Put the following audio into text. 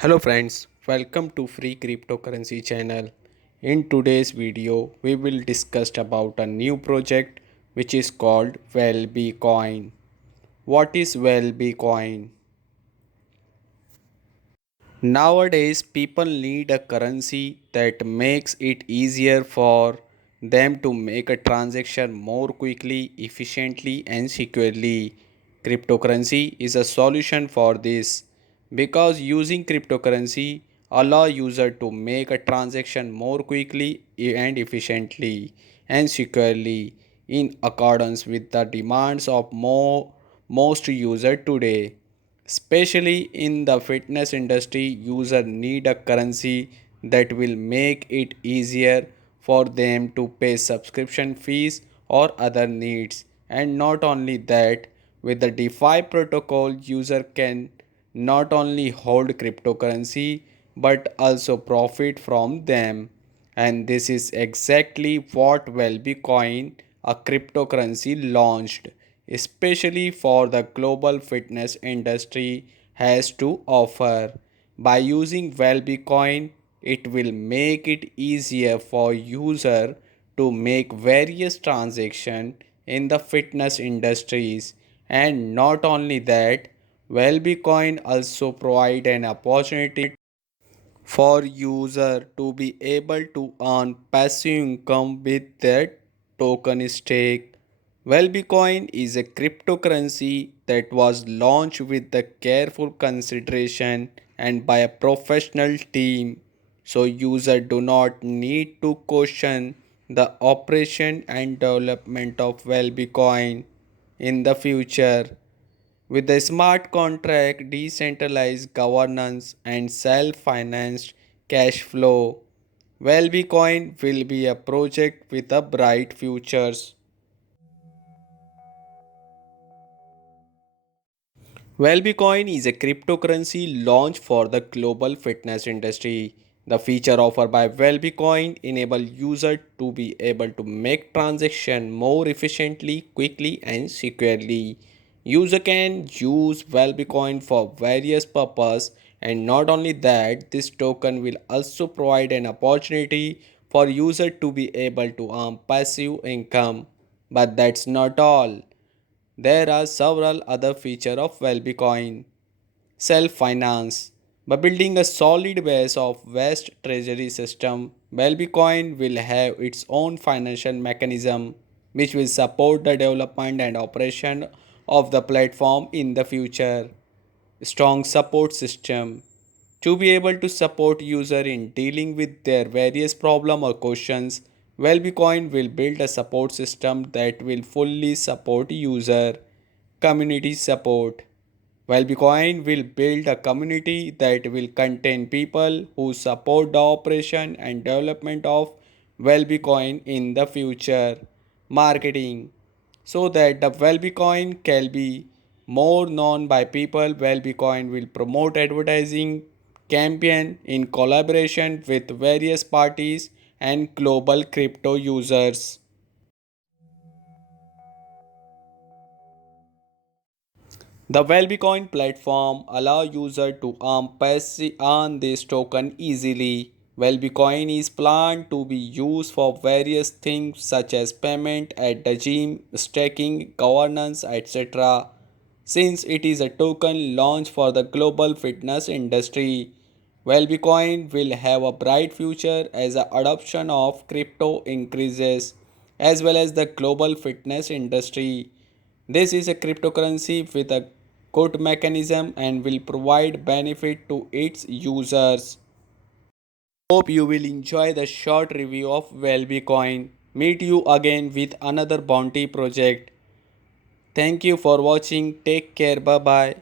Hello friends, welcome to Free Cryptocurrency channel. In today's video, we will discuss about a new project which is called Wellbe Coin. What is Wellbe Coin? Nowadays, people need a currency that makes it easier for them to make a transaction more quickly, efficiently, and securely. Cryptocurrency is a solution for this because using cryptocurrency allow user to make a transaction more quickly and efficiently and securely in accordance with the demands of most user today. Especially in the fitness industry, users need a currency that will make it easier for them to pay subscription fees or other needs. And not only that, with the DeFi protocol, user can not only hold cryptocurrency but also profit from them. And this is exactly what Wellbecoin, a cryptocurrency launched especially for the global fitness industry, has to offer. By using Wellbecoin, it will make it easier for user to make various transactions in the fitness industries. And not only that, Wellbecoin also provide an opportunity for user to be able to earn passive income with their token stake. Wellbecoin is a cryptocurrency that was launched with the careful consideration and by a professional team, so users do not need to question the operation and development of Wellbecoin in the future. With the smart contract, decentralized governance, and self financed cash flow, Wellbecoin will be a project with a bright futures. Wellbecoin is a cryptocurrency launched for the global fitness industry. The feature offered by Wellbecoin enable users to be able to make transactions more efficiently, quickly, and securely. User can use Wellbecoin for various purposes, and not only that, this token will also provide an opportunity for user to be able to earn passive income. But that's not all. There are several other features of Wellbecoin. Self-finance. By building a solid base of vast treasury system, Wellbecoin will have its own financial mechanism which will support the development and operation of the platform in the future. Strong support system to be able to support user in dealing with their various problem or questions. Wellbecoin will build a support system that will fully support user. Community support. Wellbecoin will build a community that will contain people who support the operation and development of Wellbecoin in the future. Marketing. So that the Wellbecoin can be more known by people, Wellbecoin will promote advertising campaign in collaboration with various parties and global crypto users. The Wellbecoin platform allow user to earn this token easily. Wellbecoin is planned to be used for various things such as payment at the gym, staking, governance, etc. Since it is a token launched for the global fitness industry, Wellbecoin will have a bright future as the adoption of crypto increases as well as the global fitness industry. This is a cryptocurrency with a good mechanism and will provide benefit to its users. Hope you will enjoy the short review of Wellbecoin. Meet you again with another bounty project. Thank you for watching. Take care. Bye bye.